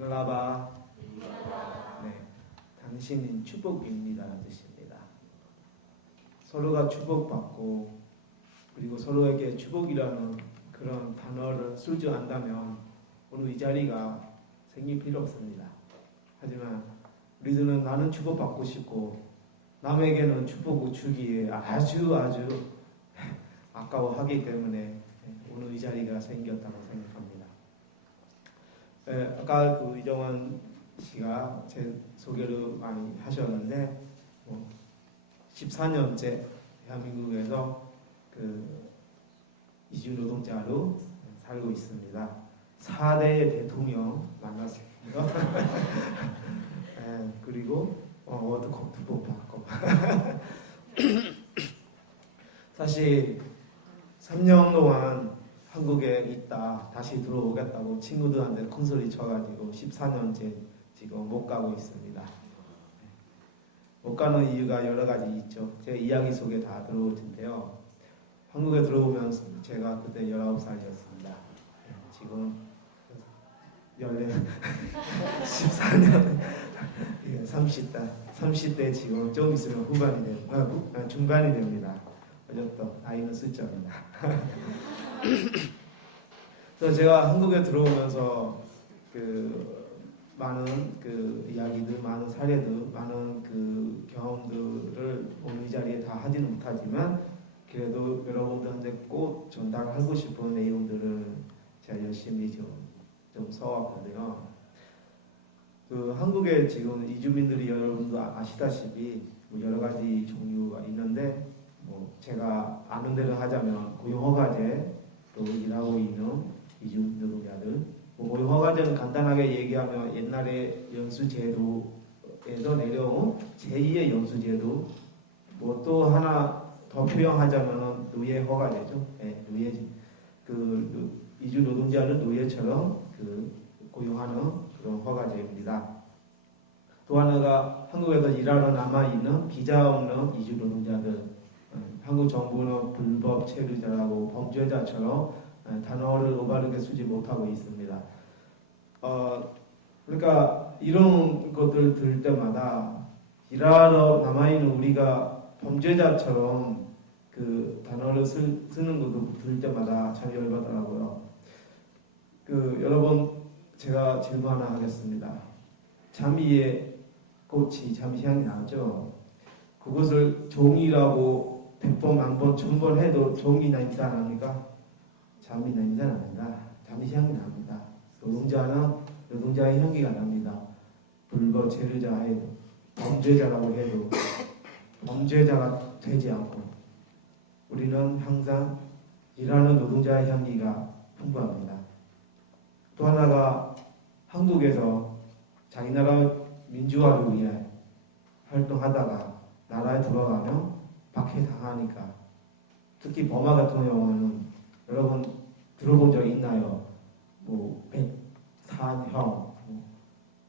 밍글라바. 네, 당신은 축복입니다라는 뜻입니다. 서로가 축복받고 그리고 서로에게 축복이라는 그런 단어를 쓸 줄 안다면 오늘 이 자리가 생길 필요 없습니다. 하지만 우리들은 나는 축복받고 싶고 남에게는 축복을 주기에 아주 아까워하기 때문에 오늘 이 자리가 생겼다고 생각합니다. 아까 그 이정환 씨가 제 소개를 많이 하셨는데 14년째 대한민국에서 그 이주 노동자로 살고 있습니다. 4대 대통령 만났습니다. 그리고 월드컵 2번 받고 사실 3년 동안 한국에 있다 다시 들어오겠다고 친구들한테 큰소리 쳐가지고 14년째 지금 못 가고 있습니다. 못 가는 이유가 여러 가지 있죠. 제 이야기 속에 다 들어올 텐데요. 한국에 들어오면서 제가 그때 19살이었습니다. 지금 14년 30대 지금 좀 있으면 중반이 됩니다. 어쨌든 나이는 숫자입니다. 그래서 제가 한국에 들어오면서 많은 이야기들, 많은 사례들, 많은 경험들을 오늘 이 자리에 다 하지는 못하지만 그래도 여러분들한테 꼭 전달하고 싶은 내용들을 제가 열심히 좀 써왔거든요. 한국에 지금 이주민들이 여러분도 아시다시피 여러 가지 종류가 있는데 제가 아는 대로 하자면 고용허가제 또 일하고 있는 이주 노동자들 고용허가제는 간단하게 얘기하면 옛날에 연수제도에서 내려온 제2의 연수제도 또 하나 더 표현하자면 노예허가제죠. 네, 노예 이주 노동자를 노예처럼 고용하는 그런 허가제입니다. 또 하나가 한국에서 일하러 남아있는 비자 없는 이주 노동자들 한국 정부는 불법 체류자라고 범죄자처럼 단어를 올바르게 쓰지 못하고 있습니다. 그러니까 이런 것들 들을 때마다 일하러 남아있는 우리가 범죄자처럼 그 단어를 쓰는 것도 들을 때마다 참 열받더라고요. 여러분 제가 질문 하나 하겠습니다. 잠위에 꽃이 잠시향이 나죠. 그것을 종이라고 100번, 만번, 1000번 해도 종이 냄새 안 납니까? 잠이 냄새 안 납니다. 잠시향이 납니다. 노동자는 노동자의 향기가 납니다. 불법 체류자 해도 범죄자라고 해도 범죄자가 되지 않고 우리는 항상 일하는 노동자의 향기가 풍부합니다. 또 하나가 한국에서 자기 나라 민주화를 위해 활동하다가 나라에 돌아가면 박해당하니까 특히 버마 같은 경우는 여러분 들어본 적 있나요? 104형,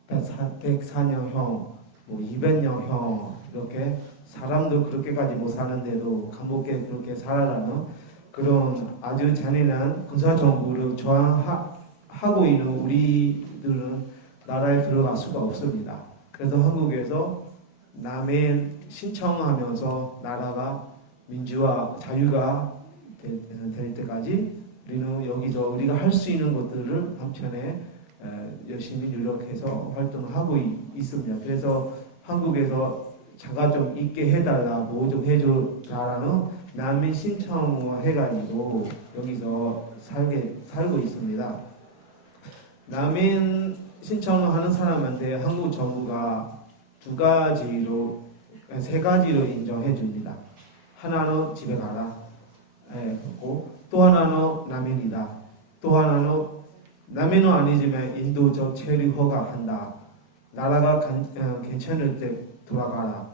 104년형, 200년형 이렇게 사람도 그렇게까지 못 사는데도 감옥에 그렇게 살아가는 그런 아주 잔인한 군사정부를 저항하고 있는 우리들은 나라에 들어갈 수가 없습니다. 그래서 한국에서 남의 신청하면서 나라가 민주화, 자유가 될 때까지 우리는 여기서 우리가 할 수 있는 것들을 한편에 열심히 노력해서 활동하고 있습니다. 그래서 한국에서 자가 좀 있게 해달라, 뭐 좀 해줘라라는 난민 신청을 해가지고 여기서 살고 있습니다. 난민 신청을 하는 사람한테 한국 정부가 세 가지로 인정해 줍니다. 하나는 집에 가라. 그렇고 또 하나는 난민이다. 또 하나는 난민은 아니지만 인도적 체류 허가한다. 나라가 괜찮을 때 돌아가라.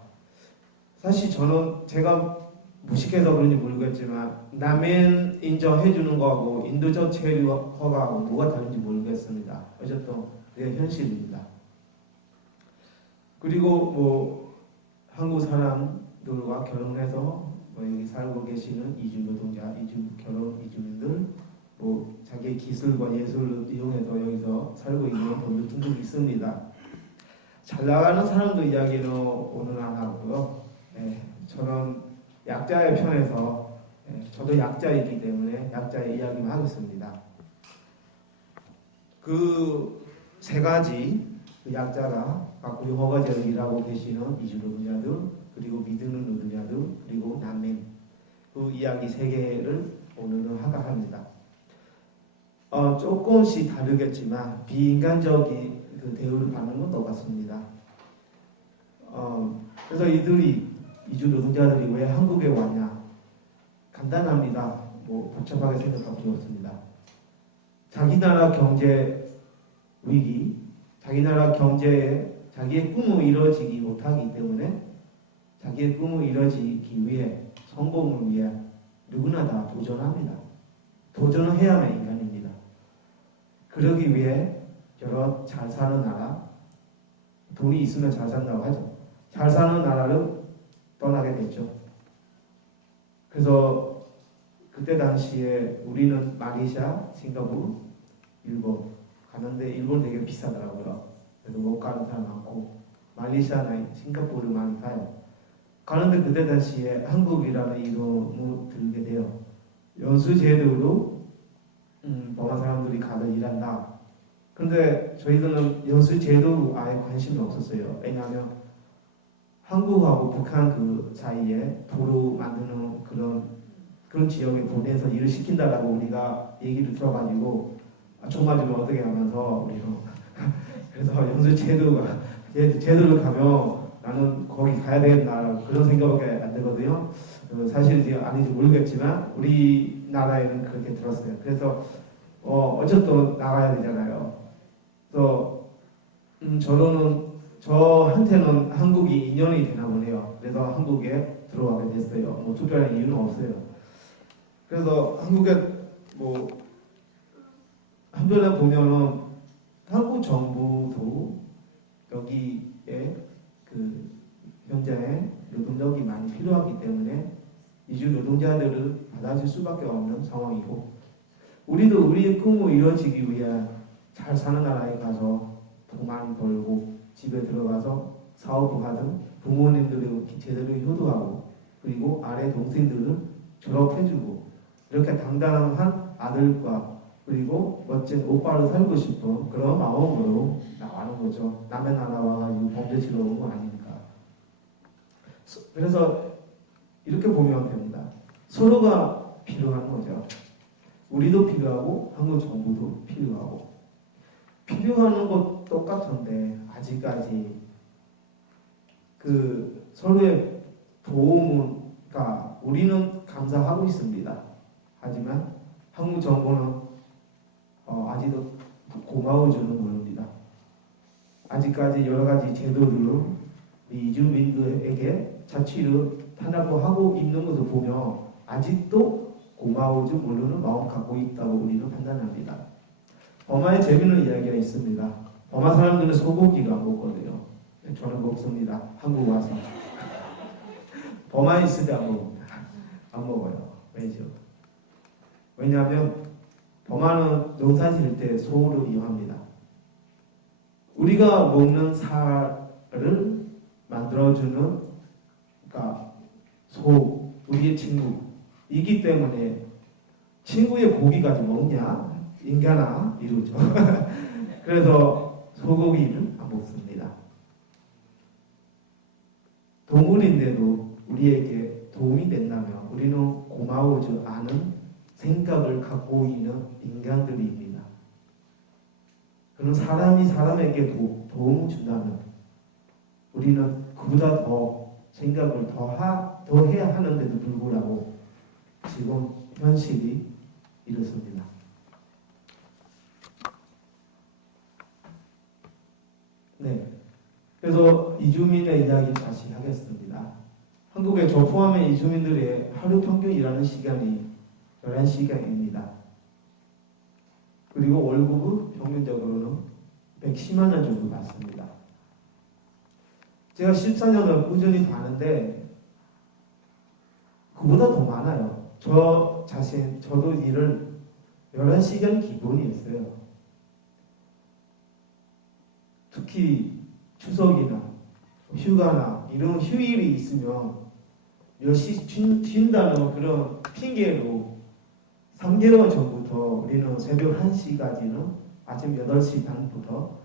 사실 저는 제가 무식해서 그런지 모르겠지만 난민 인정해 주는 거하고 인도적 체류 허가하고 뭐가 다른지 모르겠습니다. 어쨌든 그게 현실입니다. 그리고 한국 사람들과 결혼해서 여기 살고 계시는 이주 노동자, 이주민들 뭐 자기의 기술과 예술을 이용해서 여기서 살고 있는 분들도 있습니다. 잘 나가는 사람도 이야기는 오늘 안 하고요. 저는 약자의 편에서 저도 약자이기 때문에 약자의 이야기만 하겠습니다. 그 세 가지 그 약자가 갖고 있는 허가제를 일하고 계시는 이주 노동자들, 그리고 믿는 노동자들, 그리고 난민, 그 이야기 세 개를 오늘은 하가 합니다. 조금씩 다르겠지만 비인간적인 그 대우를 받는 건 똑같습니다. 그래서 이들이 이주 노동자들이 왜 한국에 왔냐? 간단합니다. 뭐 복잡하게 생각할 필요 없습니다. 자기 나라 경제 위기, 자기 나라 경제에 자기의 꿈을 이루어지기 못하기 때문에 자기의 꿈을 이루어지기 위해, 성공을 위해 누구나 다 도전합니다. 도전을 해야만 인간입니다. 그러기 위해 여러 잘 사는 나라, 돈이 있으면 잘 산다고 하죠. 잘 사는 나라를 떠나게 됐죠. 그래서 그때 당시에 우리는 말레이시아, 싱가포르, 일본 가는데 일본 되게 비싸더라고요. 그래서 못 가는 사람 많고 말레이시아나 싱가포르를 많이 가요. 가는데 그때 당시에 한국이라는 이름을 들게 돼요. 연수제도로 버마 사람들이 가서 일한다. 근데 저희들은 연수제도 아예 관심이 없었어요. 왜냐하면 한국하고 북한 그 사이에 도로 만드는 그런 지역에 보내서 일을 시킨다라고 우리가 얘기를 들어가지고 정말 좀 어떻게 하면서 우리는 그래서 연수 제도를 가면 나는 거기 가야 되겠나 그런 생각밖에 안 들거든요. 사실인지 아닌지 모르겠지만 우리나라에는 그렇게 들었어요. 그래서 어쨌든 나가야 되잖아요. 그래서 저한테는 한국이 인연이 되나 보네요. 그래서 한국에 들어가게 됐어요. 뭐 특별한 이유는 없어요. 그래서 한국에 뭐 한편에 보면은 한국 정부도 여기에 그 현장에 노동력이 많이 필요하기 때문에 이주 노동자들을 받아줄 수밖에 없는 상황이고, 우리도 우리의 꿈을 이루어지기 위해 잘 사는 나라에 가서 돈 많이 벌고 집에 들어가서 사업을 하든 부모님들을 제대로 효도하고 그리고 아래 동생들을 졸업해주고 이렇게 당당한 아들과 그리고 멋진 오빠를 살고 싶은 그런 마음으로 나가는 거죠. 남의 나라 와가지고 범죄 치러 온 거 아니니까. 그래서 이렇게 보면 됩니다. 서로가 필요한 거죠. 우리도 필요하고 한국 정부도 필요하고 필요한 것 똑같은데 아직까지 그 서로의 도움과 우리는 감사하고 있습니다. 하지만 한국 정부는 아직도 고마워주는 모릅니다. 아직까지 여러 가지 제도들로 이주민들에게 자취를 탄압을 하고 있는 것을 보면 아직도 고마워줄 모르는 마음 갖고 있다고 우리는 판단합니다. 버마에 재미있는 이야기가 있습니다. 버마 사람들은 소고기를 안 먹거든요. 저는 먹습니다. 한국 와서. 버마에 있을 때 안 먹습니다. 안 먹어요. 왜죠? 왜냐하면 버마는 농사 지을 때 소를 이용합니다. 우리가 먹는 살을 만들어주는 그러니까 소, 우리의 친구이기 때문에 친구의 고기까지 먹냐? 인간아 이러죠. 그래서 소고기를 안 먹습니다. 동물인데도 우리에게 도움이 된다면 우리는 고마워지 않은 생각을 갖고 있는 인간들입니다. 그런 사람이 사람에게 도움을 준다면 우리는 그보다 더 생각을 더 해야 하는데도 불구하고 지금 현실이 이렇습니다. 네. 그래서 이주민의 이야기 다시 하겠습니다. 한국에 저 포함해 이주민들의 하루 평균 일하는 시간이 11시간입니다. 그리고 월급은 평균적으로는 110만 원 정도 받습니다. 제가 14년을 꾸준히 가는데 그보다 더 많아요. 저도 일을 11시간 기본이었어요. 특히 추석이나 휴가나 이런 휴일이 있으면 10시 쉰다는 그런 핑계로 3개월 전부터 우리는 새벽 1시까지는 아침 8시 반부터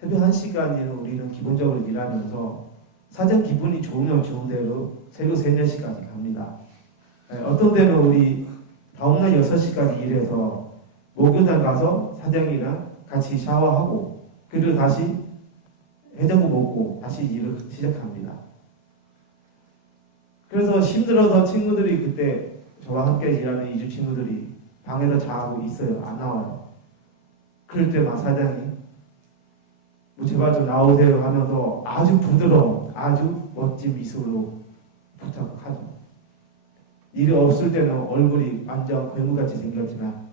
새벽 1시까지는 우리는 기본적으로 일하면서 사장 기분이 좋으면 좋은 대로 새벽 3, 4시까지 갑니다. 어떤 때는 우리 다음날 6시까지 일해서 목욕탕 가서 사장이랑 같이 샤워하고 그리고 다시 해장국 먹고 다시 일을 시작합니다. 그래서 힘들어서 친구들이 그때 저와 함께 일하는 이주 친구들이 방에서 자고 있어요. 안 나와요. 그럴 때 막 사장이 뭐 제발 좀 나오세요 하면서 아주 부드러운 아주 멋진 미소로 부탁하죠. 일이 없을 때는 얼굴이 완전 괴물같이 생겼지만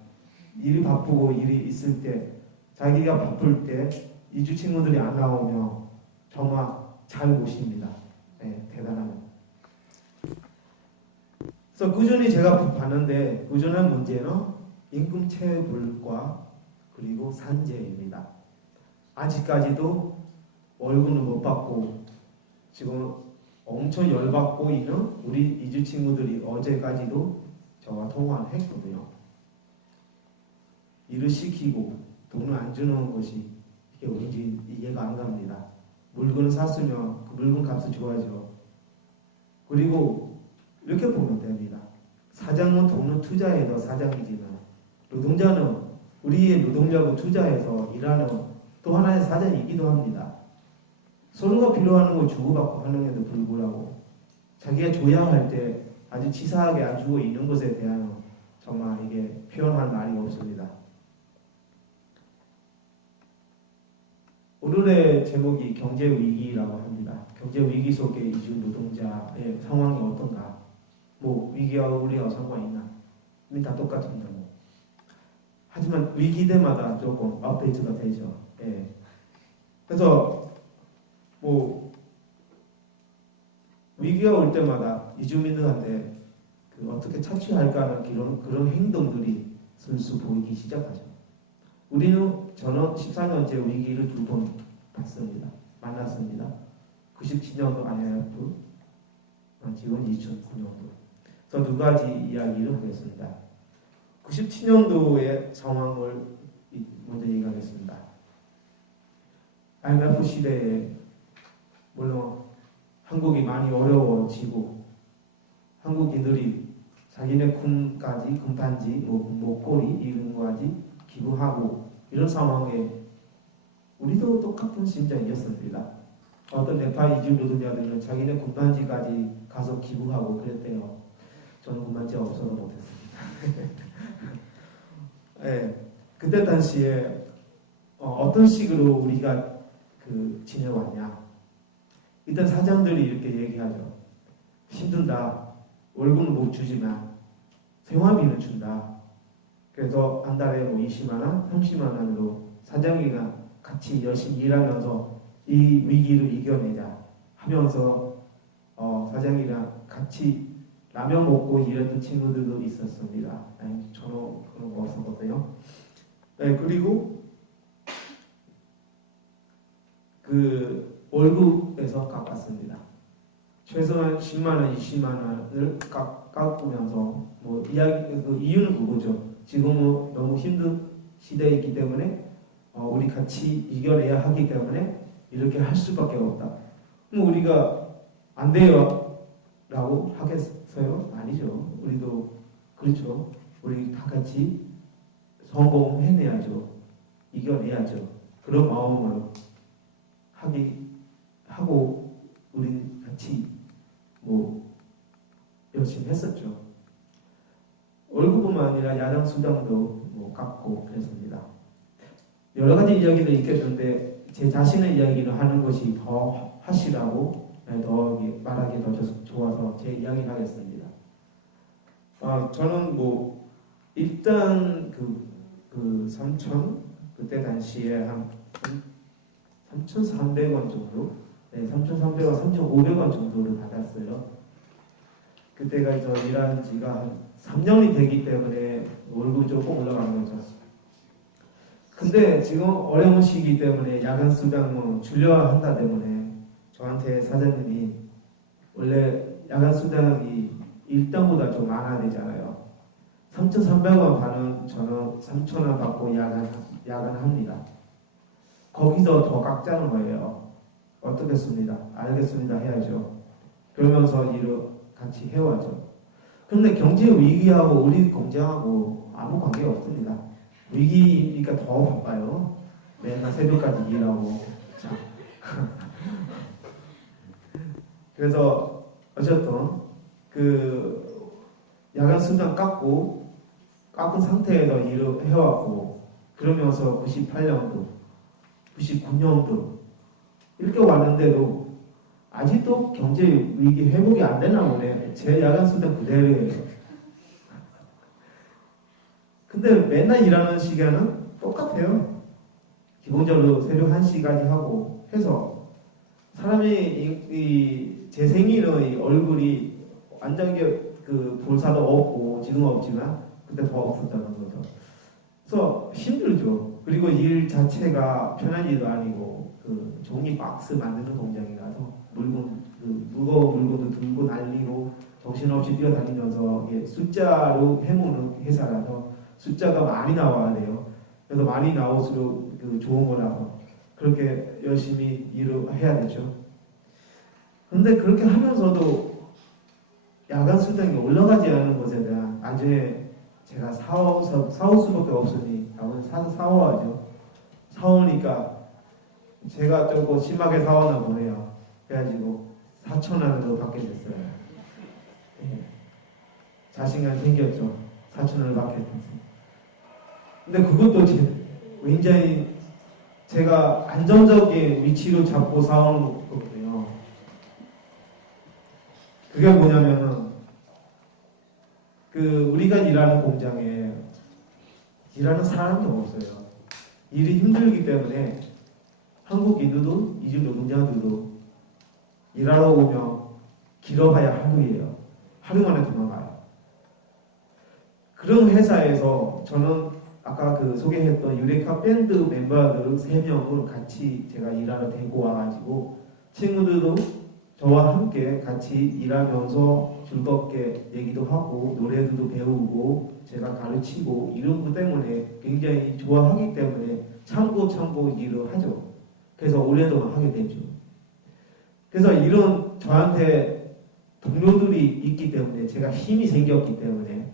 일이 바쁘고 일이 있을 때 자기가 바쁠 때 이주 친구들이 안 나오면 정말 잘 모십니다. 네, 대단합니다. 그래서 꾸준히 제가 봤는데 꾸준한 문제는 임금 체불과 그리고 산재입니다. 아직까지도 월급을 못 받고 지금 엄청 열받고 있는 우리 이주 친구들이 어제까지도 저와 통화를 했거든요. 일을 시키고 돈을 안 주는 것이 이게 왠지 이해가 안 갑니다. 물건을 샀으면 그 물건 값을 줘야죠. 그리고 이렇게 보면 됩니다. 사장은 돈을 투자해서 사장이지만 노동자는 우리의 노동력을 투자해서 일하는 또 하나의 사장이기도 합니다. 서로가 필요한 걸 주고받고 하는데도 불구하고 자기가 줘야 할 때 아주 치사하게 안 주고 있는 것에 대한 정말 이게 표현할 말이 없습니다. 오늘의 제목이 경제위기라고 합니다. 경제위기 속에 이주 노동자의 상황이 어떤가? 뭐 위기와 우리와 상관있나? 우리 다 똑같습니다. 뭐. 하지만 위기 때마다 조금 업데이트가 되죠. 예. 그래서 뭐 위기가 올 때마다 이주민들한테 그 어떻게 착취할까 하는 그런 행동들이 슬슬 보이기 시작하죠. 저는 14년째 위기를 2번 봤습니다. 만났습니다. 97년도 IMF, 지금 2009년도. 그래서 2가지 이야기를 하겠습니다. 97년도의 상황을 먼저 얘기하겠습니다. IMF 시대에 물론 한국이 많이 어려워지고 한국인들이 자기네 금단지, 목걸이 이런 거까지 기부하고 이런 상황에 우리도 똑같은 심정이었습니다. 어떤 네팔 이주 노동자들은 자기네 금단지까지 가서 기부하고 그랬대요. 저는 금단지 없어서 못했습니다. 네, 그때 당시에 어떤 식으로 우리가 지내왔냐? 일단 사장들이 이렇게 얘기하죠. 힘든다. 월급은 못 주지만 생활비는 준다. 그래서 한 달에 20만 원, 30만 원으로 사장이랑 같이 열심히 일하면서 이 위기를 이겨내자 하면서 사장이랑 같이 라면 먹고 일했던 친구들도 있었습니다. 저는 그런 거 없었거든요. 네, 그리고 그 월급에서 깎았습니다. 최소한 10만 원, 20만 원을 깎으면서 그 이유는 그거죠. 지금은 너무 힘든 시대이기 때문에 우리 같이 이겨내야 하기 때문에 이렇게 할 수밖에 없다. 그럼 우리가 안 돼요 라고 하겠어요? 아니죠. 우리도 그렇죠. 우리 다 같이 성공해내야죠. 이겨내야죠. 그런 마음으로 하고 우리 같이 열심히 했었죠. 월급뿐만 아니라 야당 수당도 깎고 그랬습니다. 여러 가지 이야기를 있겠는데 제 자신의 이야기를 하는 것이 더 확실하고 더 말하기 더 좋아서 제 이야기를 하겠습니다. 저는 일단 그 삼천 그때 당시에 한 3,300원 정도, 3,300원, 3,500원 정도를 받았어요. 그때가 저 일한 지가 한 3년이 되기 때문에 월급이 조금 올라가는 거죠. 근데 지금 어려운 시기 때문에 야간 수당을 줄여야 한다 때문에 저한테 사장님이 원래 야간 수당이 일당보다 좀 많아야 되잖아요. 3,300원 받는 저는 3,000원 받고 야간합니다. 거기서 더 깎자는 거예요. 어떻겠습니다. 알겠습니다 해야죠. 그러면서 일을 같이 해와죠. 그런데 경제 위기하고 우리 공장하고 아무 관계가 없습니다. 위기니까 더 바빠요. 맨날 새벽까지 일하고. 자. 그래서 어쨌든 그 야간 수당 깎은 상태에서 일을 해왔고, 그러면서 98년도, 99년도 이렇게 왔는데도 아직도 경제 위기 회복이 안 되나 보네. 제 야간 수당 그대로예요. 근데 맨날 일하는 시간은 똑같아요. 기본적으로 새벽 1시까지 하고 해서 사람이 제 생일은 이 얼굴이 완전히 그 볼살도 없고 지금 없지만 그때 더 없었다는 거죠. 그래서 힘들죠. 그리고 일 자체가 편한 일도 아니고 그 종이 박스 만드는 공장이라서 무거운 물건도 들고 날리고 정신없이 뛰어다니면서 숫자로 해먹는 회사라서 숫자가 많이 나와야 돼요. 그래서 많이 나올수록 그 좋은 거라서 그렇게 열심히 일을 해야 되죠. 그런데 그렇게 하면서도 야간 수당이 올라가지 않는 것에 대한 나중에 제가 사올 수밖에 없으니 사서 사와야죠. 사오니까 제가 조금 심하게 사왔나 보네요. 그래가지고 4,000원으로 받게 됐어요. 네. 자신감 생겼죠. 4,000원을 받게 됐어요. 근데 그것도 굉장히 제가 안정적인 위치로 잡고 사오는 거거든요. 그게 뭐냐면은 그 우리가 일하는 공장에 일하는 사람도 없어요. 일이 힘들기 때문에 한국 인도도 이집 노동자들도 일하러 오면 길어봐야 하루예요. 하루 만에 도망가요. 그런 회사에서 저는 아까 그 소개했던 유레카 밴드 멤버들 3명을 같이 제가 일하러 데리고 와가지고 친구들도 저와 함께 같이 일하면서 즐겁게 얘기도 하고 노래도 배우고 제가 가르치고 이런 것 때문에 굉장히 좋아하기 때문에 참고 일을 하죠. 그래서 오랫동안 하게 되죠. 그래서 이런 저한테 동료들이 있기 때문에 제가 힘이 생겼기 때문에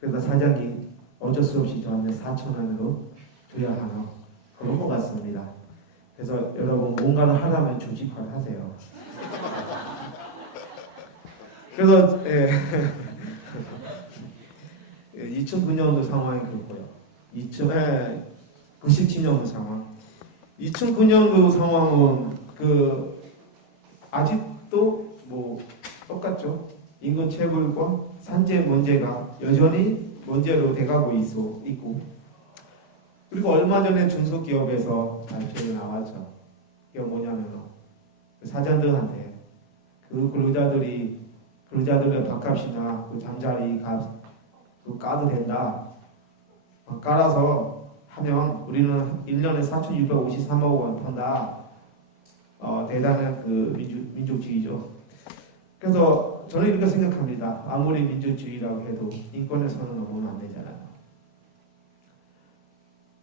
그래서 사장님 어쩔 수 없이 저한테 4,000원으로 줘야 하나 그런 것 같습니다. 그래서 여러분 뭔가를 하려면 조직화를 하세요. 그래서 2009년도 상황이 그렇고요. 97년도 상황. 2009년도 상황은 그 아직도 뭐 똑같죠. 인근 채굴과 산재 문제가 여전히 문제로 돼가고 있고 그리고 얼마 전에 중소기업에서 발표가 나왔죠. 이게 뭐냐면 사장들한테 그 근로자들의 밥값이나 그 잠자리 값 까도 된다. 깔아서 하면 우리는 1년에 4,653억 원 번다. 대단한 그 민족주의죠. 그래서 저는 이렇게 생각합니다. 아무리 민족주의라고 해도 인권에서는 넘으면 안 되잖아요.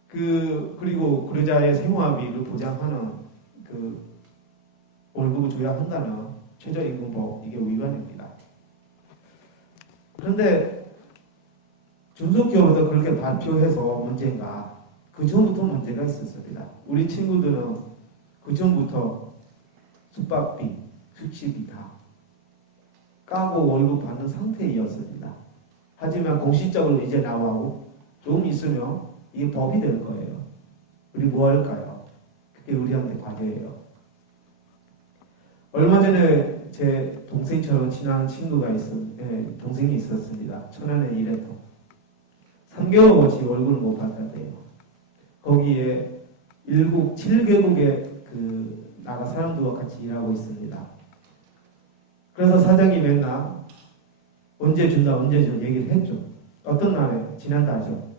그리고 근로자의 생활비를 보장하는 그 월급을 줘야 한다는 최저임금법 이게 위반입니다. 그런데 중소기업에서 그렇게 발표해서 문제인가? 그 전부터 문제가 있었습니다. 우리 친구들은 그 전부터 숙박비, 숙식비 다 까고 월급 받는 상태였습니다. 하지만 공식적으로 이제 나오고 좀 있으면 이게 법이 될 거예요. 우리 뭐 할까요? 그게 우리한테 과제예요. 얼마 전에 제 동생처럼 친한 친구가 동생이 있었습니다. 천안에 일했던 3개월치 월급을 못 받았대요. 거기에 7개국의 그 나라 사람들과 같이 일하고 있습니다. 그래서 사장이 맨날 언제 준다, 언제 준 얘기를 했죠. 어떤 날에? 지난달이죠.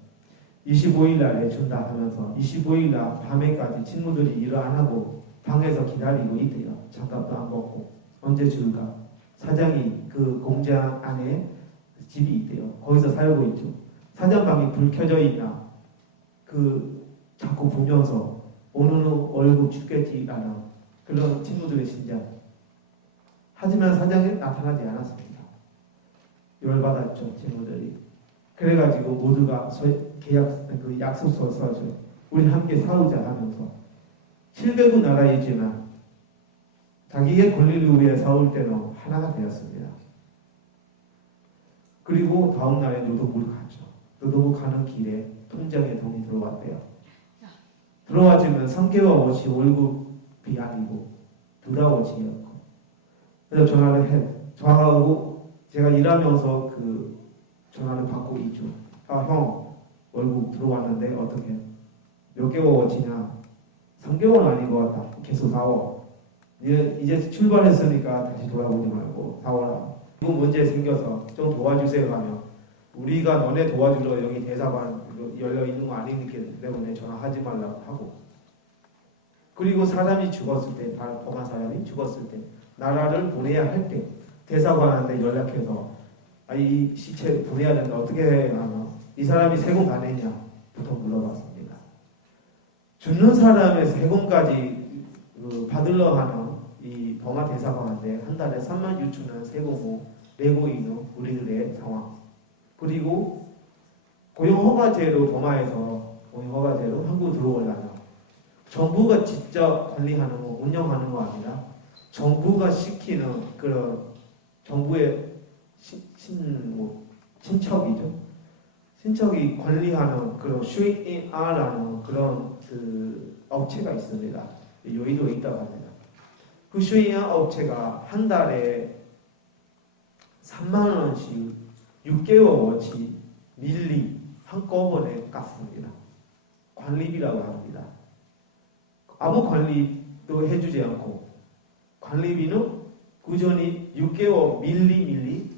25일 날에 준다 하면서 25일 날 밤에까지 친구들이 일을 안 하고 방에서 기다리고 있대요. 잠깐도 안 먹고. 언제 줄까? 사장이 그 공장 안에 집이 있대요. 거기서 살고 있죠. 사장 방이 불 켜져 있나 그 자꾸 보면서 오늘은 얼굴 죽겠지라는 그런 친구들의 심장. 하지만 사장이 나타나지 않았습니다. 열받았죠, 친구들이. 그래가지고 모두가 그 약속서 써죠. 우리 함께 싸우자 하면서 700군 나라이지만 자기의 권리를 위해 싸울 때는 하나가 되었습니다. 그리고 다음 날에 노동부를 갔죠. 노동부 가는 길에 통장에 돈이 들어왔대요. 들어와주면 3개월어치 월급이 아니고 2달어치였고 그래서 전화를 해. 전화하고 제가 일하면서 그 전화를 받고 있죠. 아, 형 월급 들어왔는데 어떻게? 몇 개월어치냐? 3개월 아닌 것 같다. 계속 사와. 이제 출발했으니까 다시 돌아오지 말고 사와라. 이거 문제 생겨서 좀 도와주세요 하면 우리가 너네 도와주러 여기 대사관 열려 있는 거 아니기 때문에 전화하지 말라고 하고 그리고 사람이 죽었을 때 범한 사람이 죽었을 때 나라를 보내야 할 때 대사관한테 연락해서 이 시체 보내야 되는데 어떻게 해야 하나 이 사람이 세금 다 내냐부터 물어봤습니다. 죽는 사람의 세금까지 받으려 하는 이 범아 대사관한테 한 달에 36,000원 세금을 내고 있는 우리들의 상황. 그리고 고용허가제로 범아에서 고용허가제로 한국 들어오려면 정부가 직접 관리하는 거, 운영하는 거 아니라 정부가 시키는 그런 정부의 친척이죠. 친척이 관리하는 그런 슈이아라는 그런 그 업체가 있습니다. 여의도에 있다고 합니다. 그 슈이아 업체가 한 달에 3만 원씩 6개월어치 밀리 한꺼번에 깠습니다. 관리비라고 합니다. 아무 관리도 해주지 않고 관리비는 꾸준히 6개월 밀리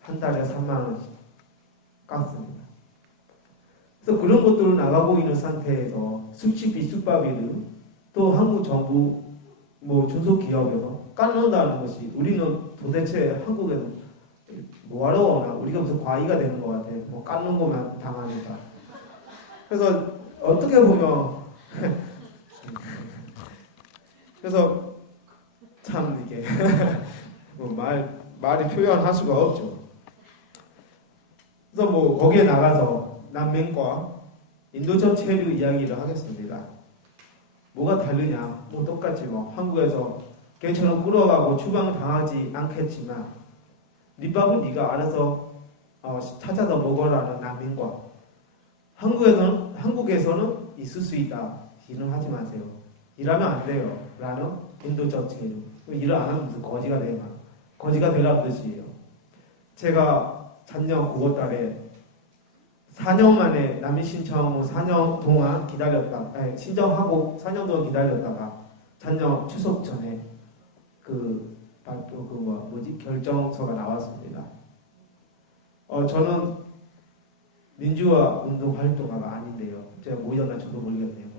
한 달에 3만 원씩 깠습니다. 그래서 그런 것들을 나가고 있는 상태에서 숙식비, 숙박비를 또 한국 정부 중소기업에서 깎는다는 것이 우리는 도대체 한국에서 뭐하러 오나 우리가 무슨 과의가 되는 것 같아. 깎는 것만 당하니까. 그래서 어떻게 보면 그래서 참 이게 말이 표현할 수가 없죠. 그래서 거기에 나가서 난민과 인도적 체류 이야기를 하겠습니다. 뭐가 다르냐? 똑같지 한국에서 걔처럼 끌어가고 추방 당하지 않겠지만 네 밥은 네가 알아서 찾아서 먹어라는 난민과 한국에서는 있을 수 있다. 일은 하지 마세요. 일하면 안 돼요. 라는 인도적 체류. 일을 안 하면 무슨 거지가 되나? 거지가 되라는 뜻이에요. 제가 작년 9월달에 4년 만에 난민 신청 4년 동안 기다렸다. 신청하고 4년 동안 기다렸다가 작년 추석 전에 결정서가 나왔습니다. 저는 민주화 운동 활동가가 아닌데요. 제가 뭐였나 저도 모르겠네요.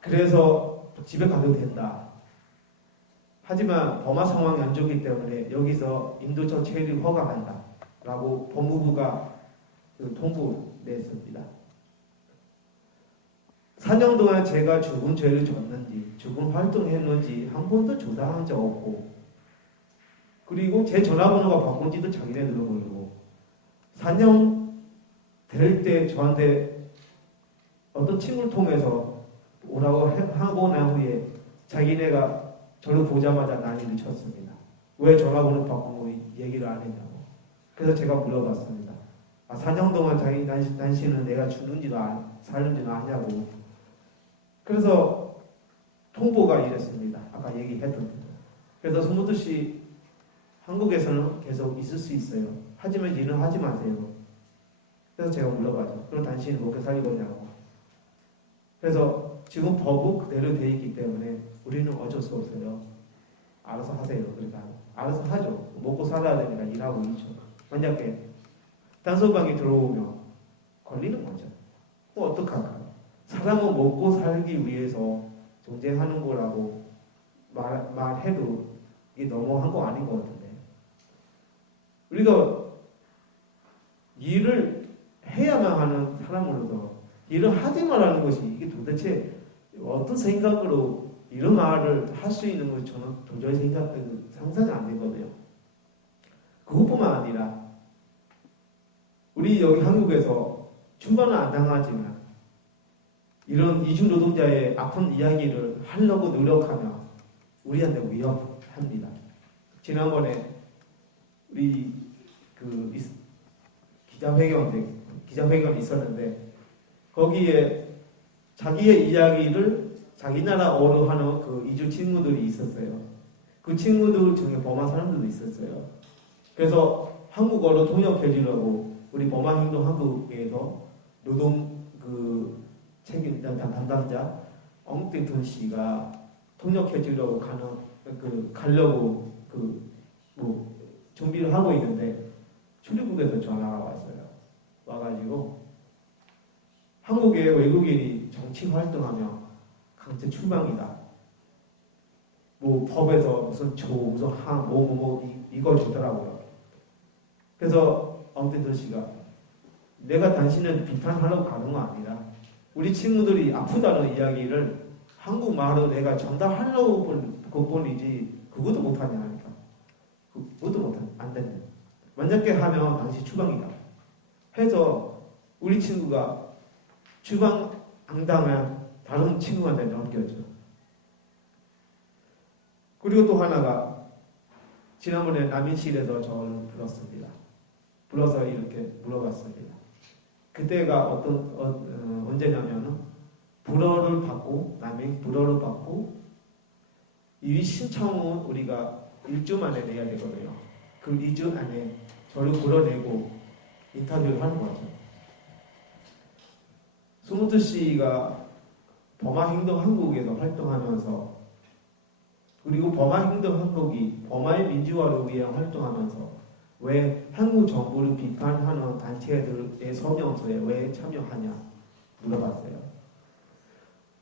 그래서 집에 가도 된다. 하지만 범아 상황이 안 좋기 때문에 여기서 인도적 체류 허가한다. 라고 법무부가 통보 냈습니다. 4년 동안 제가 죽은 죄를 졌는지 죽은 활동했는지 한 번도 조사한 적 없고 그리고 제 전화번호가 바꾼지도 자기네들은 모르고 4년 될 때 저한테 어떤 친구를 통해서 오라고 하고 난 후에 자기네가 저를 보자마자 난리를 쳤습니다. 왜 전화번호 바꾸고 얘기를 안 했냐고. 그래서 제가 물어봤습니다. 4년 동안 당신은 내가 죽는지도 살는지도 아냐고. 그래서 통보가 이랬습니다. 아까 얘기했던 대로. 그래서 송무드씨 한국에서는 계속 있을 수 있어요. 하지만 일은 하지 마세요. 그래서 제가 물어봤죠. 그럼 당신은 어떻게 살거냐고. 그래서 지금 법은 그대로 되어 있기 때문에 우리는 어쩔 수 없어요. 알아서 하세요. 그러니까 알아서 하죠. 먹고 살아야 되니까 일하고 있죠. 만약에 단속반이 들어오면 걸리는 거죠. 그럼 어떡할까요? 사람은 먹고 살기 위해서 존재하는 거라고 말해도 이게 너무한 거 아닌 것 같은데. 우리가 일을 해야만 하는 사람으로서 일을 하지 말라는 것이 이게 도대체 어떤 생각으로 이런 말을 할 수 있는 것이 저는 도저히 상상이 안 되거든요. 그것뿐만 아니라 우리 여기 한국에서 추방은 안 당하지만 이런 이주 노동자의 아픈 이야기를 하려고 노력하면 우리한테 위협합니다. 지난번에 우리 그 기자회견이 있었는데 거기에 자기의 이야기를 자기 나라어로 하는 그 이주 친구들이 있었어요. 그 친구들 중에 버마 사람들도 있었어요. 그래서 한국어로 통역해 주려고 우리 버마 행동 한국에서 노동 그 책임 담당자 엉띵턴 씨가 통역해 주려고 가려고 뭐 준비를 하고 있는데 출입국에서 전화가 왔어요. 와가지고 한국의 외국인이 정치 활동하면 강제 추방이다. 뭐 법에서 무슨 무슨 이걸 주더라고요. 그래서 엉띵턴 씨가 내가 당신을 비판하려고 가는 거 아니라 우리 친구들이 아프다는 이야기를 한국말로 내가 전달하려고 그뿐이지 그것도 못하냐 하니까 그것도 안 된다. 만약에 하면 당시 추방이다. 해서 우리 친구가 추방 안 당한 다른 친구한테 넘겨줘. 그리고 또 하나가 지난번에 남인실에서 저를 불렀습니다. 불러서 이렇게 물어봤습니다. 그때가 언제냐면은 불어를 받고 남인 불어를 받고 이 신청은 우리가 1주 만에 내야 되거든요. 그 2주 안에 저를 불어내고 인터뷰를 하는 거죠. 손우트 씨가 버마 행동 한국에서 활동하면서 그리고 버마 행동 한국이 버마의 민주화를 위해 활동하면서 왜 한국 정부를 비판하는 단체들의 성명서에 왜 참여하냐 물어봤어요.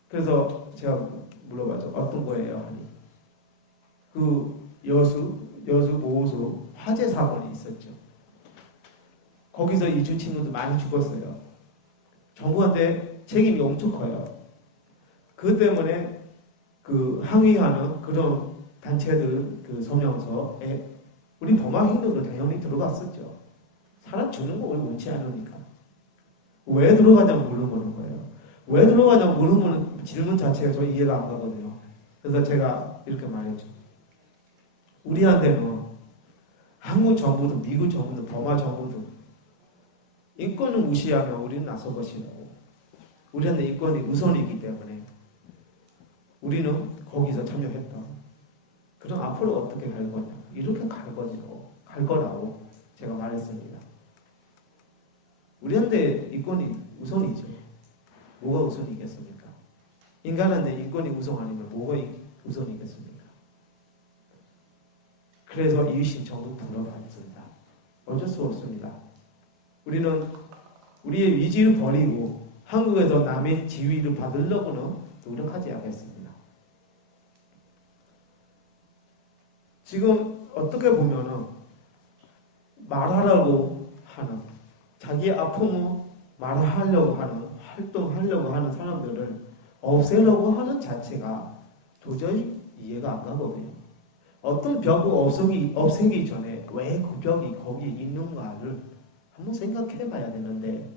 그래서 제가 물어봤죠. 어떤 거예요? 하니 그 여수 보호소 화재 사건이 있었죠. 거기서 이주 친구들 많이 죽었어요. 정부한테 책임이 엄청 커요. 그것 때문에 그 항의하는 그런 단체들 그 성명서에 우리 버마 행동도 당연히 들어갔었죠. 사람 죽는 거 원치 않으니까. 왜 들어가냐고 물어보는 거예요. 왜 들어가냐고 물어보는 질문 자체가 저 이해가 안 가거든요. 그래서 제가 이렇게 말했죠. 우리한테는 한국 정부든 미국 정부든 버마 정부든 인권을 무시하면 우리는 나설 것이라고. 우리한테 인권이 우선이기 때문에 우리는 거기서 참여했다. 그럼 앞으로 어떻게 갈 거냐? 이렇게 갈 거라고 제가 말했습니다. 우리한테 인권이 우선이죠. 뭐가 우선이겠습니까? 인간한테 인권이 우선 아니면 뭐가 우선이겠습니까? 그래서 이유신 전부 불러봤습니다. 어쩔 수 없습니다. 우리는 우리의 위지를 버리고 한국에서 남의 지위를 받으려고는 노력하지 않겠습니다. 지금 어떻게 보면은 말하려고 하는 자기의 아픔을 말하려고 하는 활동하려고 하는 사람들을 없애려고 하는 자체가 도저히 이해가 안 가거든요. 어떤 벽을 없애기 전에 왜 그 벽이 거기에 있는가를 한번 생각해 봐야 되는데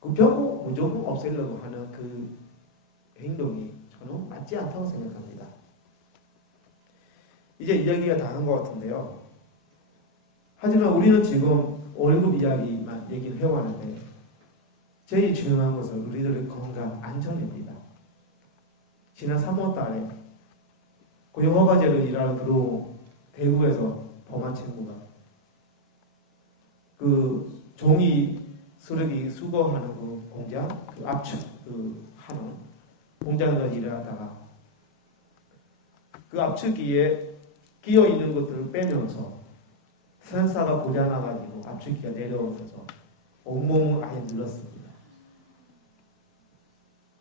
그 벽을 무조건 없애려고 하는 그 행동이 저는 맞지 않다고 생각합니다. 이제 이야기가 다 한 것 같은데요. 하지만 우리는 지금 월급 이야기만 얘기를 해왔는데 제일 중요한 것은 우리들의 건강 안전입니다. 지난 3월 달에 고용허가제로 일하러 들어온 대구에서 범한 친구가 그 종이 쓰레기 수거하는 그 공장, 그 압축 하는 공장에서 일을 하다가 그 압축기에 끼어 있는 것들을 압축기를 빼면서 센서가 고장나가지고 압축기가 내려오면서 온몸을 아예 눌렀습니다.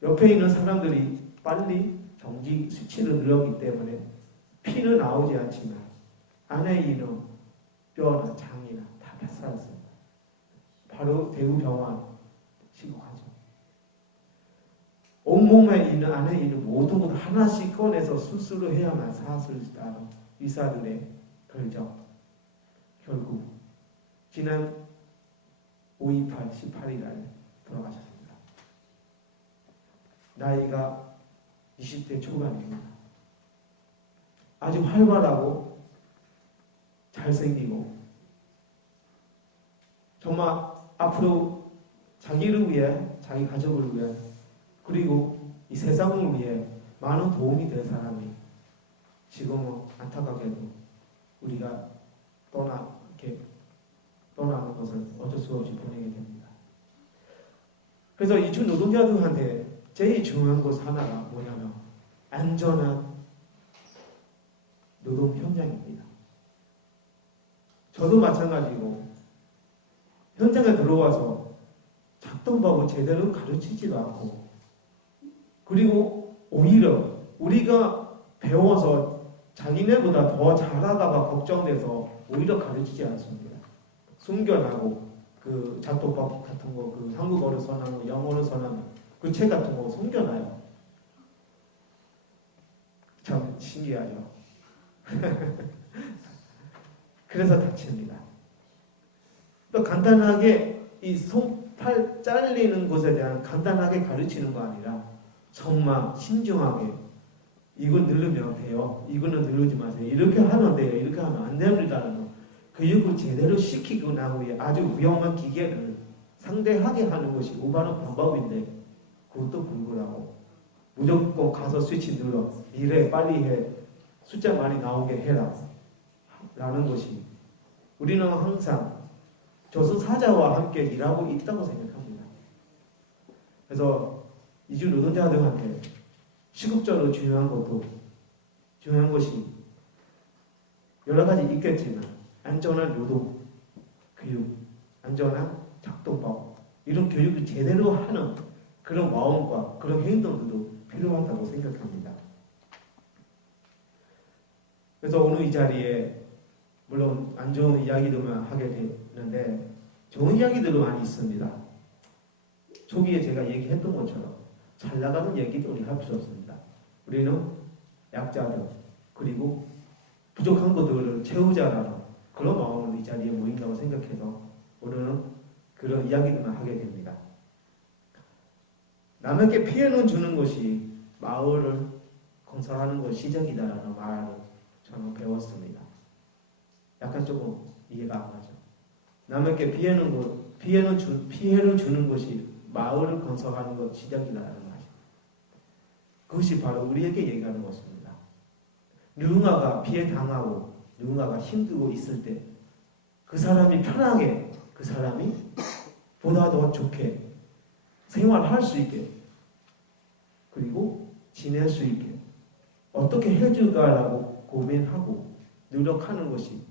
옆에 있는 사람들이 빨리 정지 스위치를 눌렀기 때문에 피는 나오지 않지만 안에 있는 뼈나 장이나 다 뱃살았습니다. 바로 대구병원 신고하죠. 온몸에 있는 안에 있는 모든 것 하나씩 꺼내서 수술을 해야만 사슬을 따른 의사들의 결정. 결국 지난 5.28 18일 날 돌아가셨습니다. 나이가 20대 초반입니다. 아주 활발하고 잘생기고 정말 앞으로 자기를 위해, 자기 가족을 위해, 그리고 이 세상을 위해 많은 도움이 될 사람이 지금은 안타깝게도 우리가 떠나는 것을 어쩔 수 없이 보내게 됩니다. 그래서 이주 노동자들한테 제일 중요한 것 하나가 뭐냐면 안전한 노동 현장입니다. 저도 마찬가지고 현장에 들어와서 작동법을 제대로 가르치지도 않고, 그리고 오히려 우리가 배워서 자기네보다 더 잘하다가 걱정돼서 오히려 가르치지 않습니다. 숨겨나고 그 작동법 같은 거, 그 한국어를 선하고 영어를 선하는 그 책 같은 거 숨겨놔요. 참 신기하죠. 그래서 다칩니다. 또 간단하게 이 손팔 잘리는 것에 대한 간단하게 가르치는 거 아니라 정말 신중하게 이거 누르면 돼요. 이거는 누르지 마세요. 이렇게 하면 돼요. 이렇게 하면 안 됩니다라는 교육을 제대로 시키고 난 후에 아주 위험한 기계를 상대하게 하는 것이 올바른 방법인데, 그것도 불구하고 무조건 가서 스위치 눌러, 이래 빨리 해, 숫자 많이 나오게 해라 라는 것이, 우리는 항상 저승사자와 함께 일하고 있다고 생각합니다. 그래서 이주 노동자들한테 시급적으로 중요한 것이 여러 가지 있겠지만 안전한 노동 교육, 안전한 작동법, 이런 교육을 제대로 하는 그런 마음과 그런 행동들도 필요하다고 생각합니다. 그래서 오늘 이 자리에 물론 안 좋은 이야기들만 하게 되는데 좋은 이야기들도 많이 있습니다. 초기에 제가 얘기했던 것처럼 잘 나가는 얘기도 우리 할 필요 없습니다. 우리는 약자들, 그리고 부족한 것들을 채우자라는 그런 마음으로 이 자리에 모인다고 생각해서 오늘은 그런 이야기들만 하게 됩니다. 남에게 피해는 주는 것이 마을을 건설하는 것 시작이다라는 말을 저는 배웠습니다. 약간 조금 이해가 안 가죠. 남에게 피해를 주는 것이 마을을 건설하는 것 시작이다라는 말이죠. 그것이 바로 우리에게 얘기하는 것입니다. 누군가가 피해 당하고 누군가가 힘들고 있을 때 그 사람이 편하게, 그 사람이 보다 더 좋게 생활할 수 있게, 그리고 지낼 수 있게 어떻게 해줄까라고 고민하고 노력하는 것이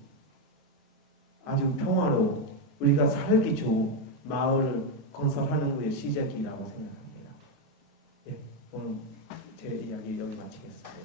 아주 평화로운, 우리가 살기 좋은 마을을 건설하는 것의 시작이라고 생각합니다. 예, 오늘 제 이야기 여기 마치겠습니다.